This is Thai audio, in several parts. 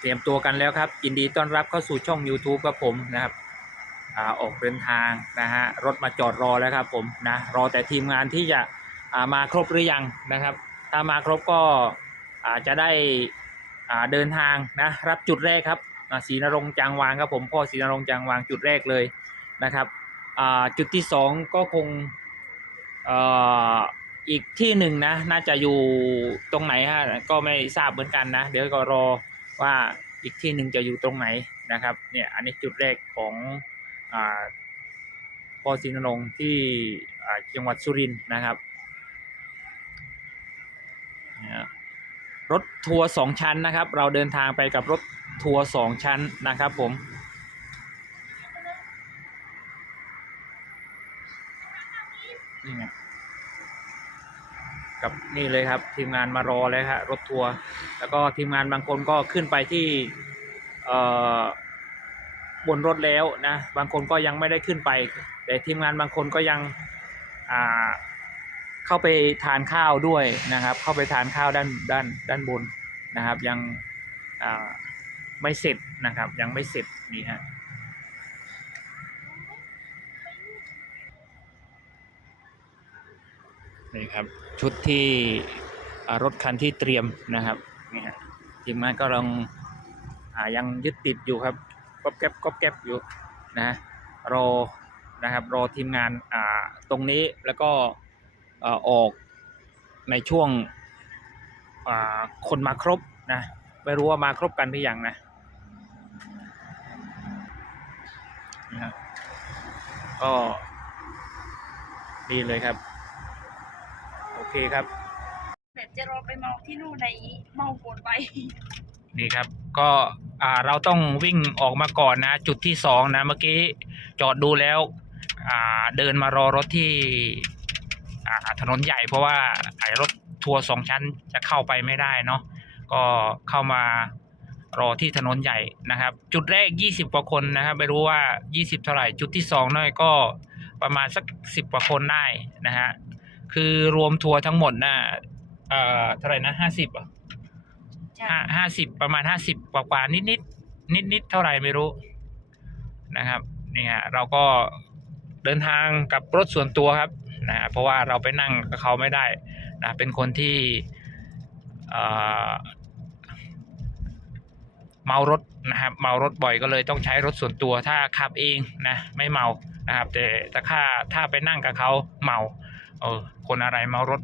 เตรียมตัวกันแล้วครับ ยินดีต้อนรับเข้าสู่ช่อง YouTube ครับผมนะครับอออกเดินทางนะฮะรถมาจอดรอแล้วครับผมนะรอแต่ทีมงานที่จะามาครบหรือยังนะครับ ถ้ามาครบก็จะได้เดินทางนะรับจุดแรกครับศรีนรงจางวางครับผมพ่อศรีนรงจางวางจุดแรกเลยนะครับจุดที่สองก็คงอีกที่หนึ่งนะน่าจะอยู่ตรงไหนฮะก็ไม่ทราบเหมือนกันนะ เดี๋ยวก็รอ ว่าอีกที่หนึ่งจะอยู่ตรงไหนนะครับเนี่ยอันนี้จุดแรกของอพอสินรงที่จังหวัดสุรินทร์นะครับ รถทัวร์สองชั้นนะครับ เราเดินทางไปกับรถทัวร์สองชั้นนะครับผมนี่ไง กับนี่เลยครับ ทีมงานมารอเลยครับรถทัวร์แล้วก็ทีมงานบางคนก็ขึ้นไปที่บนรถแล้วนะบางคนก็ยังไม่ได้ขึ้นไป แต่ทีมงานบางคนก็ยังเข้าไปทานข้าวด้วยนะครับ เข้าไปทานข้าวด้านด้านด้านบนนะครับ ยังไม่เสร็จนะครับ ยังไม่เสร็จนี่ฮะ นี่ครับชุดที่รถคันที่เตรียมนะครับนี่ฮะทีมงานก็ลังอยังยึดติดอยู่ครับก๊อบแก๊บก๊อบแก๊บอยู่นะรอนะครับรอทีมงานตรงนี้แล้วก็ออกในช่วงคนมาครบนะไม่รู้ว่ามาครบกันหรือยังนะนะฮะก็ดีเลยครับ เคครับเดี๋ยวจะรอไปเมาที่นู่นในเมาโกนไปนี่ครับ ก็อ่าเราต้องวิ่งออกมาก่อนนะ จุดที่สองนะเมื่อกี้จอดดูแล้ว อ่าเดินมารอรถที่อ่าถนนใหญ่เพราะว่าไอ้รถทัวร์สองชั้นจะเข้าไปไม่ได้เนาะก็เข้ามารอที่ถนนใหญ่นะครับ จุดแรกยี่สิบกว่าคนนะครับ ไม่รู้ว่ายี่สิบเท่าไหร่ จุดที่สองน้อยก็ประมาณสักสิบกว่าคนได้นะฮะ คือรวมทัวร์ทั้งหมดน่ะเอ่อเท่าไหร่นะห้าสิบอะใช่ห้าห้าสิบประมาณห้าสิบกว่ากว่านิดนิดนิดนิดๆเท่าไหร่ไม่รู้นะครับเนี่ยเราก็เดินทางกับรถส่วนตัวครับนะเพราะว่าเราไปนั่งกับเขาไม่ได้นะเป็นคนที่เอ่อเมารถนะครับเมารถบ่อยก็เลยต้องใช้รถส่วนตัวถ้าขับเองนะไม่เมานะครับแต่ถ้าถ้าไปนั่งกับเขาเมา เออคนอะไรมารถ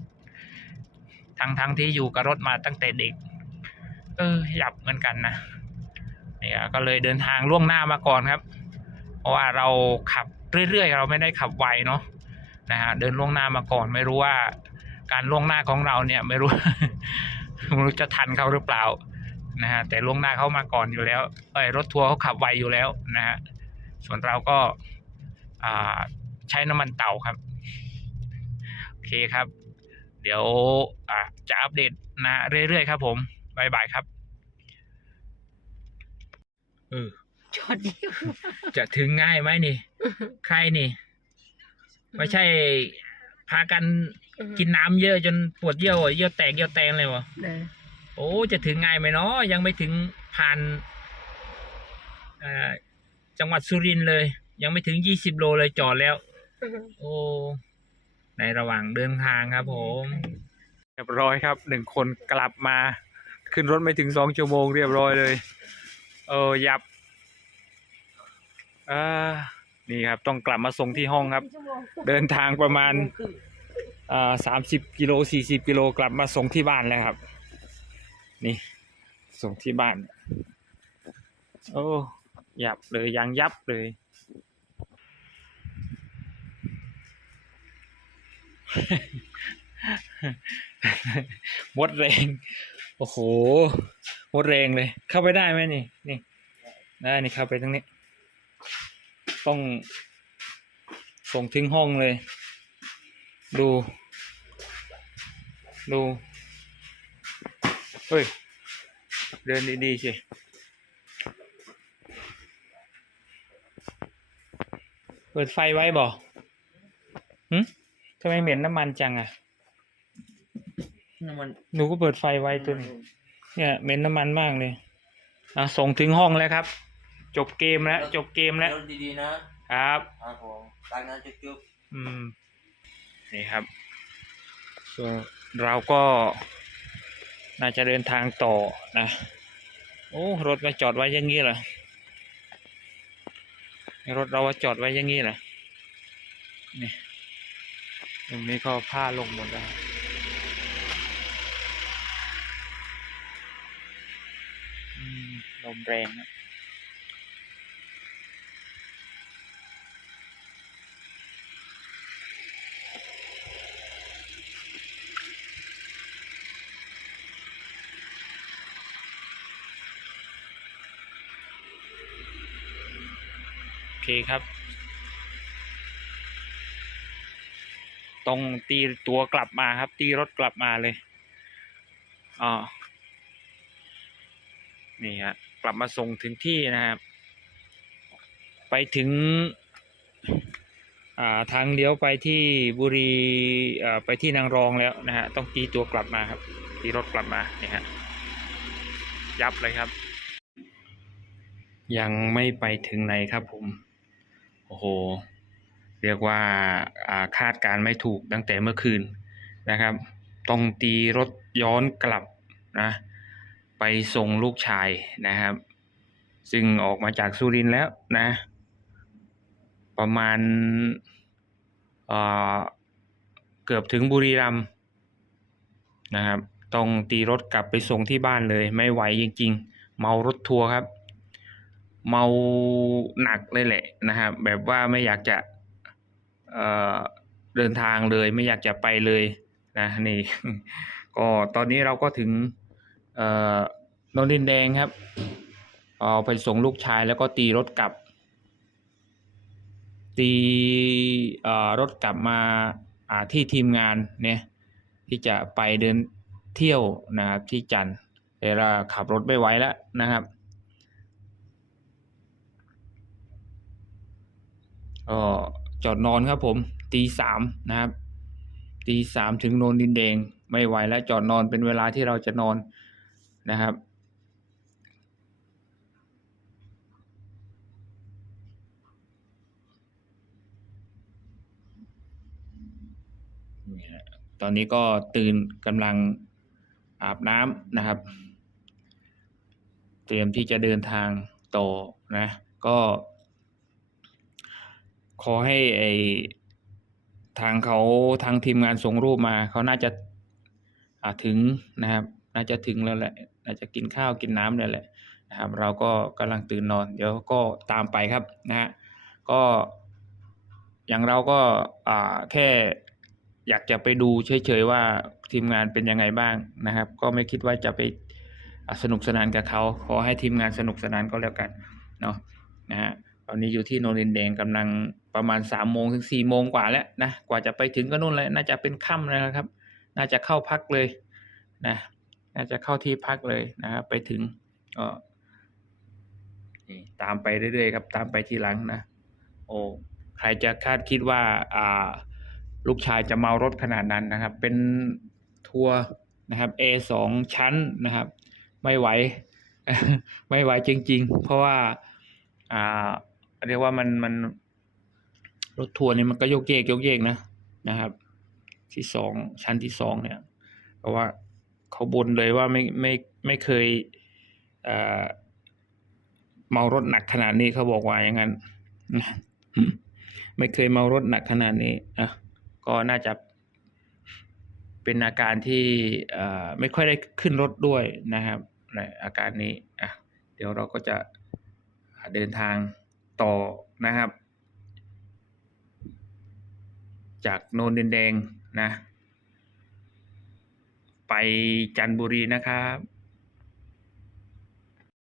ทั้งทั้งที่อยู่กับรถมาตั้งแต่เด็ก เออหยับเหมือนกันนะเนี่ยก็เลยเดินทางล่วงหน้ามาก่อนครับ เพราะว่าเราขับเรื่อยๆ เราไม่ได้ขับไวเนาะนะฮะเดินล่วงหน้ามาก่อน ไม่รู้ว่าการล่วงหน้าของเราเนี่ย ไม่รู้ไม่รู้จะทันเขาหรือเปล่านะฮะแต่ล่วงหน้าเขามาก่อนอยู่แล้วเอ้ยรถทัวร์เขาขับไวอยู่แล้วนะฮะส่วนเราก็ใช้น้ำมันเต่าครับ เคครับ เดี๋ยวอ่าจะอัปเดตนะเรื่อยๆครับ ผมบายบายครับเออจอดเดียวจะถึงง่ายไหมนี่ ใครนี่ ไม่ใช่ พากันกินน้ำเยอะจนปวดเยี่ยวเยี่ยวแตกเยี่ยวแตนเลยวะเลยโอ้จะถึงง่ายไหมเนาะยังไม่ถึงผ่านเอ่อจังหวัดสุรินทร์เลย ยังไม่ถึงยี่สิบโลเลยจอดแล้ว โอ้ ในระหว่างเดินทางครับผมเรียบร้อยครับหนึ่งคนกลับมา ขึ้นรถไม่ถึงสองชั่วโมงเรียบร้อยเลย เออยับอ่านี่ครับต้องกลับมาส่งที่ห้องครับ เดินทางประมาณอ่าสามสิบกิโลสี่สิบกิโลกลับมาส่งที่บ้านแล้วครับ นี่ ส่งที่บ้าน โอ้ยับเลยยางยับเลย มดแรงโอ้โหหมดแรงเลย เข้าไปได้ไหมนี่นี่ได้นี่เข้าไปตรงนี้ ต้องส่งถึงห้องเลย ดู ดูเฮ้ย เดินดีๆสิเปิดไฟไว้บ่หึทำ ไมเหม็นน้ำมันจังอะ น้ำมันหนูก็เปิดไฟไว้ตัวนี้เนี่ยเหม็นน้ำมันมากเลย อะส่งถึงห้องแล้วครับ จบเกมแล้วจบเกมแล้วรถดีๆนะครับ ครับผมการงานจุ๊บอืม นี่ครับ ส่วนเราก็น่าจะเดินทางต่อนะ โอ้ รถมาจอดไว้อยังงี้เหรอ รถเราว่าจอดไว้อยังงี้เหรอ นี่ ตรงนี้ก็ผ้าลงหมดแล้วลมแรงนะโอเคครับ ต้องตีตัวกลับมาครับ ตีรถกลับมาเลยอ๋อนี่ฮะกลับมาส่งถึงที่นะครับ ไปถึงอ่าทางเลี้ยวไปที่บุรีอ่าไปที่นางรองแล้วนะฮะต้องตีตัวกลับมาครับ ตีรถกลับมานี่ฮะยับเลยครับ ยังไม่ไปถึงไหนครับผม โอ้โห เรียกว่าคาดการณ์ไม่ถูกตั้งแต่เมื่อคืนนะครับ ต้องตีรถย้อนกลับนะไปส่งลูกชายนะครับ ซึ่งออกมาจากสุรินแล้วนะ ประมาณเเกือบถึงบุรีรัมย์นะครับ ต้องตีรถกลับไปส่งที่บ้านเลย ไม่ไหวจริง ๆ เมารถทัวร์ครับ เมาหนักเลยแหละนะครับ แบบว่าไม่อยากจะ เดินทางเลยไม่อยากจะไปเลยนะนี่ก็ตอนนี้เราก็ถึงนนดินแดงครับ เอาไปส่งลูกชายแล้วก็ตีรถกลับ ตีรถกลับมาที่ทีมงานเนี่ยที่จะไปเดินเที่ยวนะครับที่จันแต่เราขับรถไม่ไหวแล้วนะครับก็ จอดนอนครับผมตีสามนะครับตีสามถึงโนนดินแดง ไม่ไหวแล้วจอดนอนเป็นเวลาที่เราจะนอนนะครับ ตอนนี้ก็ตื่นกำลังอาบน้ำนะครับ เตรียมที่จะเดินทางต่อนะ ก็ ขอให้ไอทางเขาทางทีมงานส่งรูปมาเขาน่าจะอ่าถึงนะครับ น่าจะถึงแล้วแหละ น่าจะกินข้าวกินน้ำแล้วแหละนะครับ เราก็กำลังตื่นนอน เดี๋ยวก็ตามไปครับนะฮะก็อย่างเราก็อ่าแค่อยากจะไปดูเฉยๆว่าทีมงานเป็นยังไงบ้างนะครับ ก็ไม่คิดว่าจะไปสนุกสนานกับเขาขอให้ทีมงานสนุกสนานก็แล้วกันเนาะนะฮะ ตอนนี้อยู่ที่โนนดินแดงกำลังประมาณสามโมงถึงสี่โมงกว่าแล้วนะกว่าจะไปถึงก็นู่นเลยน่าจะเป็นค่ำแล้วนะครับ น่าจะเข้าพักเลยนะน่าจะเข้าที่พักเลยนะครับไปถึงก็นี่ตามไปเรื่อยๆครับ ตามไปทีหลังนะ โอ้ใครจะคาดคิดว่าอ่า ลูกชายจะเมารถขนาดนั้นนะครับ เป็นทัวร์นะครับ A สองชั้นนะครับ ไม่ไหว ไม่ไหวจริง ๆ เพราะว่าอ่า เรียกว่ามันมันรถทัวร์นี่มันก็โยกเยกโยกเยกนะนะครับ ที่สองชั้นที่สองเนี่ยเพราะว่าเขาบนเลยว่าไม่ไม่ไม่เคยเอ่อเมารถหนักขนาดนี้เขาบอกว่าอย่างนั้นะไม่เคยเมารถหนักขนาดนี้อะก็น่าจะเป็นอาการที่เอ่อไม่ค่อยได้ขึ้นรถด้วยนะครับในอาการนี้อะเดี๋ยวเราก็จะเดินทาง ต่อนะครับ จากโนนดินแดงนะ ไปจันทบุรีนะครับ